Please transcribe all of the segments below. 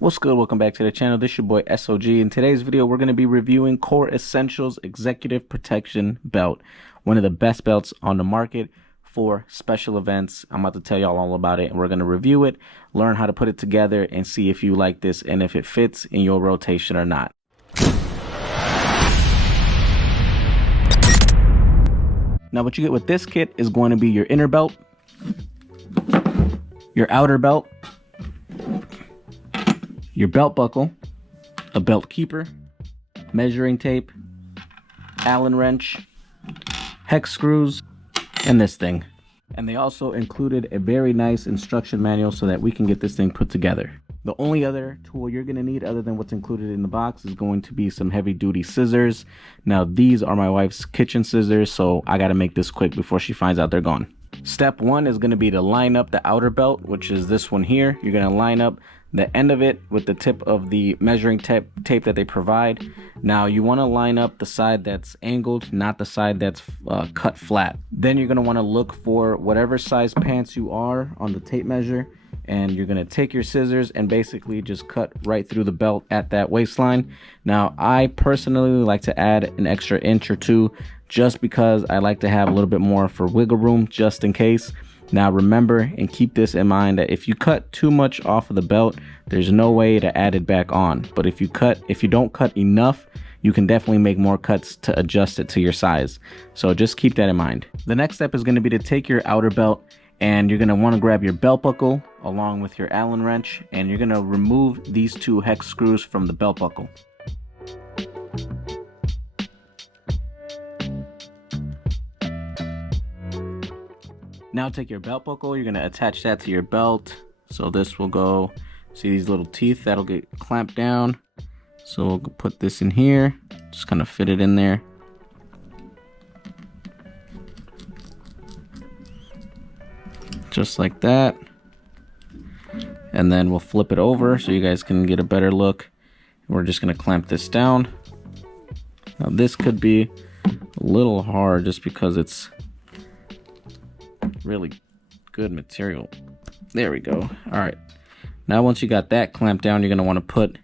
What's good? Welcome back to the channel. This is your boy S.O.G. In today's video, we're going to be reviewing Core Essentials Executive Protection Belt, one of the best belts on the market for special events. I'm about to tell y'all all about it, and we're going to review it, learn how to put it together, and see if you like this and if it fits in your rotation or not. Now, what you get with this kit is going to be your inner belt, your outer belt, your belt buckle, a belt keeper, measuring tape, Allen wrench, hex screws, and this thing. And they also included a very nice instruction manual so that we can get this thing put together. The only other tool you're going to need other than what's included in the box is going to be some heavy duty scissors. Now these are my wife's kitchen scissors, so I got to make this quick before she finds out they're gone. Step one is going to be to line up the outer belt, which is this one here. You're going to line up the end of it with the tip of the measuring tape that they provide. Now you want to line up the side that's angled, not the side that's cut flat. Then you're going to want to look for whatever size pants you are on the tape measure, and you're going to take your scissors and basically just cut right through the belt at that waistline. Now I personally like to add an extra inch or two just because I like to have a little bit more for wiggle room just in case. Now remember and keep this in mind that if you cut too much off of the belt, there's no way to add it back on. But if you don't cut enough, you can definitely make more cuts to adjust it to your size. So just keep that in mind. The next step is going to be to take your outer belt, and you're going to want to grab your belt buckle along with your Allen wrench, and you're going to remove these two hex screws from the belt buckle. Now take your belt buckle, you're going to attach that to your belt. So this will go, see these little teeth, that'll get clamped down. So we'll put this in here, just kind of fit it in there. Just like that. And then we'll flip it over so you guys can get a better look. We're just going to clamp this down. Now this could be a little hard just because it's really good material. There we go. All right, now once you got that clamped down, you're going to want to put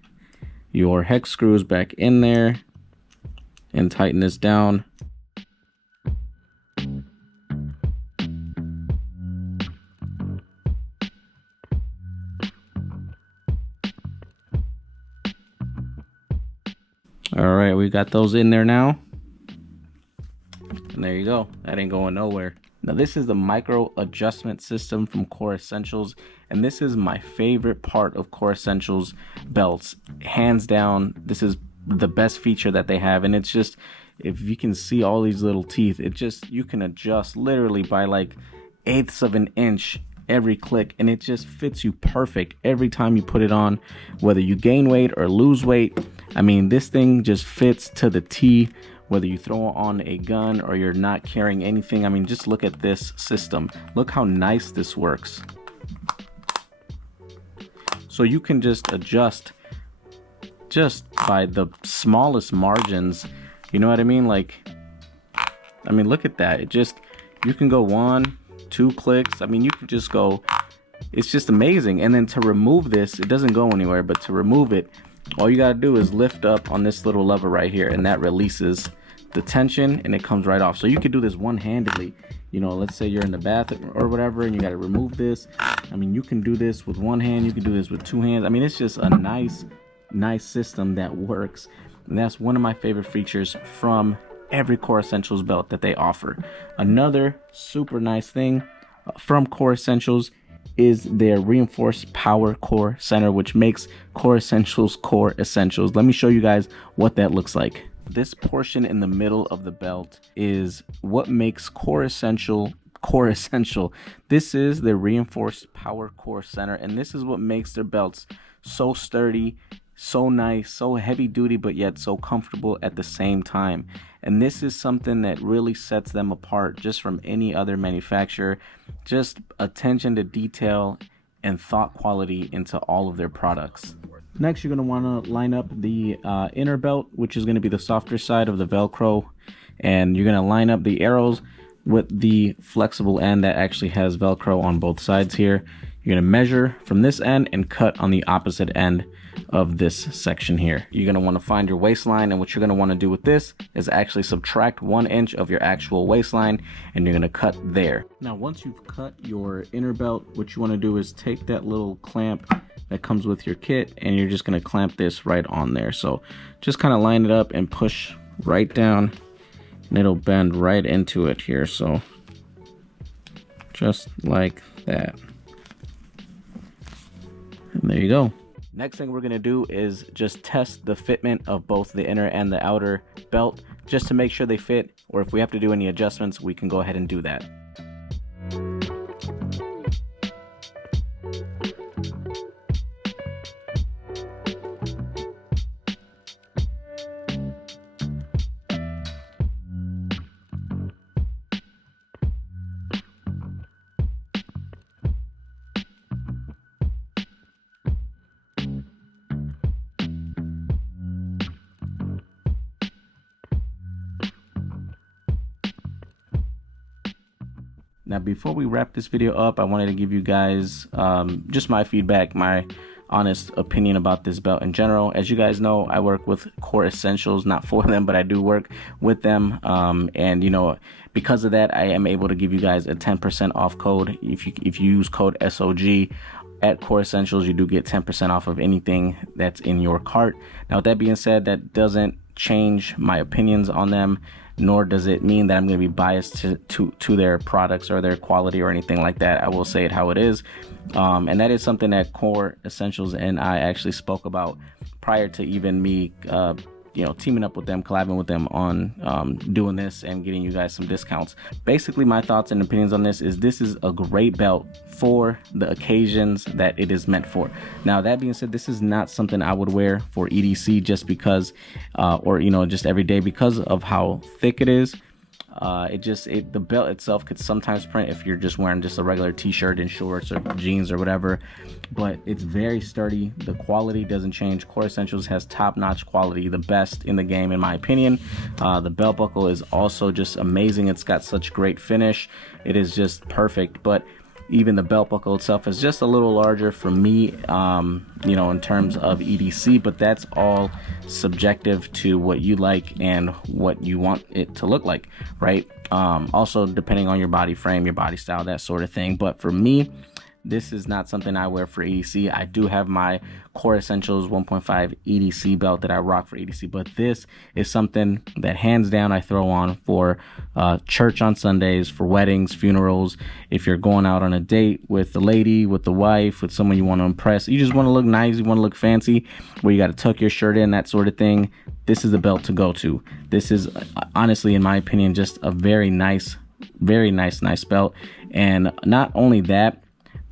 your hex screws back in there and tighten this down. All right, we got those in there now, and there you go. That ain't going nowhere. Now this is the micro adjustment system from Core Essentials, and this is my favorite part of Core Essentials belts. Hands down, this is the best feature that they have, and it's just, if you can see all these little teeth, you can adjust literally by like eighths of an inch every click, and it just fits you perfect every time you put it on, whether you gain weight or lose weight. I mean, this thing just fits to the T. Whether you throw on a gun or you're not carrying anything, I mean, just look at this system. Look how nice this works. So you can just adjust just by the smallest margins. You know what I mean? Like, I mean, look at that. You can go 1, 2 clicks. I mean, you can just go, it's just amazing. And then to remove this, it doesn't go anywhere, but to remove it, all you gotta do is lift up on this little lever right here, and that releases the tension and it comes right off. So you could do this one-handedly. You know, let's say you're in the bathroom or whatever and you gotta remove this. I mean, you can do this with one hand, you can do this with 2 hands. I mean, it's just a nice system that works. And that's one of my favorite features from every Core Essentials belt that they offer. Another super nice thing from Core Essentials is their reinforced power core center, which makes Core Essentials Core Essentials. Let me show you guys what that looks like. This portion in the middle of the belt is what makes Core Essential Core Essential. This is the reinforced power core center, and this is what makes their belts so sturdy, so nice, so heavy duty, but yet so comfortable at the same time. And this is something that really sets them apart just from any other manufacturer. Just attention to detail and thought quality into all of their products. Next, you're going to want to line up the inner belt, which is going to be the softer side of the Velcro, and you're going to line up the arrows with the flexible end that actually has Velcro on both sides here. You're gonna measure from this end and cut on the opposite end of this section here. You're gonna wanna find your waistline, and what you're gonna wanna do with this is actually subtract 1 inch of your actual waistline, and you're gonna cut there. Now, once you've cut your inner belt, what you wanna do is take that little clamp that comes with your kit, and you're just gonna clamp this right on there. So just kind of line it up and push right down, and it'll bend right into it here. So just like that. And there you go. Next thing we're gonna do is just test the fitment of both the inner and the outer belt, just to make sure they fit, or if we have to do any adjustments, we can go ahead and do that. Now, before we wrap this video up, I wanted to give you guys just my feedback, my honest opinion about this belt in general. As you guys know, I work with Core Essentials, not for them, but I do work with them. And you know, because of that, I am able to give you guys a 10% off code. If you use code S.O.G at Core Essentials, you do get 10% off of anything that's in your cart. Now, with that being said, that doesn't change my opinions on them, nor does it mean that I'm going to be biased to their products or their quality or anything like that. I will say it how it is. And that is something that Core Essentials and I actually spoke about prior to even me you know, teaming up with them, collabing with them on doing this and getting you guys some discounts. Basically, my thoughts and opinions on this is a great belt for the occasions that it is meant for. Now, that being said, this is not something I would wear for EDC just because, or you know, just every day, because of how thick it is. The belt itself could sometimes print if you're just wearing just a regular t-shirt and shorts or jeans or whatever, but it's very sturdy. The quality doesn't change. Core Essentials has top-notch quality, the best in the game in my opinion. The belt buckle is also just amazing. It's got such great finish. It is just perfect. But even the belt buckle itself is just a little larger for me, you know, in terms of EDC, but that's all subjective to what you like and what you want it to look like, right? Also depending on your body frame, your body style, that sort of thing. But for me, this is not something I wear for EDC. I do have my Core Essentials 1.5 EDC belt that I rock for EDC, but this is something that hands down I throw on for church on Sundays, for weddings, funerals. If you're going out on a date with the lady, with the wife, with someone you want to impress, you just want to look nice, you want to look fancy, where you got to tuck your shirt in, that sort of thing, this is the belt to go to. This is honestly, in my opinion, just a very nice belt. And not only that,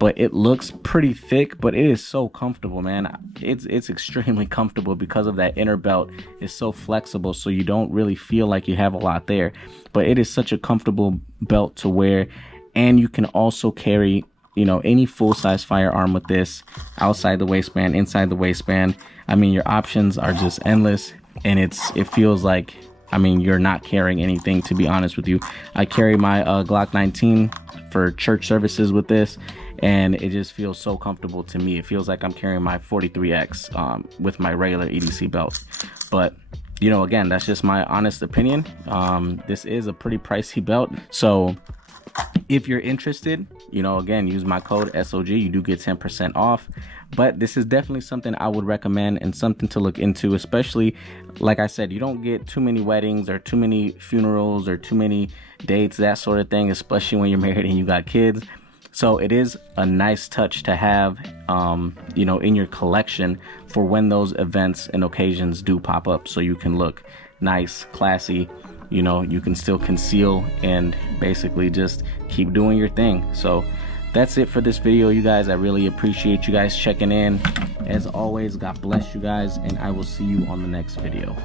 but it looks pretty thick, but it is so comfortable, man. It's extremely comfortable because of that inner belt. It's so flexible, so you don't really feel like you have a lot there. But it is such a comfortable belt to wear, and you can also carry, you know, any full-size firearm with this, outside the waistband, inside the waistband. I mean, your options are just endless, and it feels like, I mean, you're not carrying anything, to be honest with you. I carry my Glock 19 for church services with this, and it just feels so comfortable to me. It feels like I'm carrying my 43X with my regular EDC belt. But you know, again, that's just my honest opinion. This is a pretty pricey belt, so if you're interested, you know, again, use my code SOG. You do get 10% off. But this is definitely something I would recommend and something to look into, especially, like I said, you don't get too many weddings or too many funerals or too many dates, that sort of thing, especially when you're married and you got kids. So it is a nice touch to have, you know, in your collection for when those events and occasions do pop up, so you can look nice, classy, you know, you can still conceal and basically just keep doing your thing. So that's it for this video, you guys. I really appreciate you guys checking in. As always, God bless you guys, and I will see you on the next video.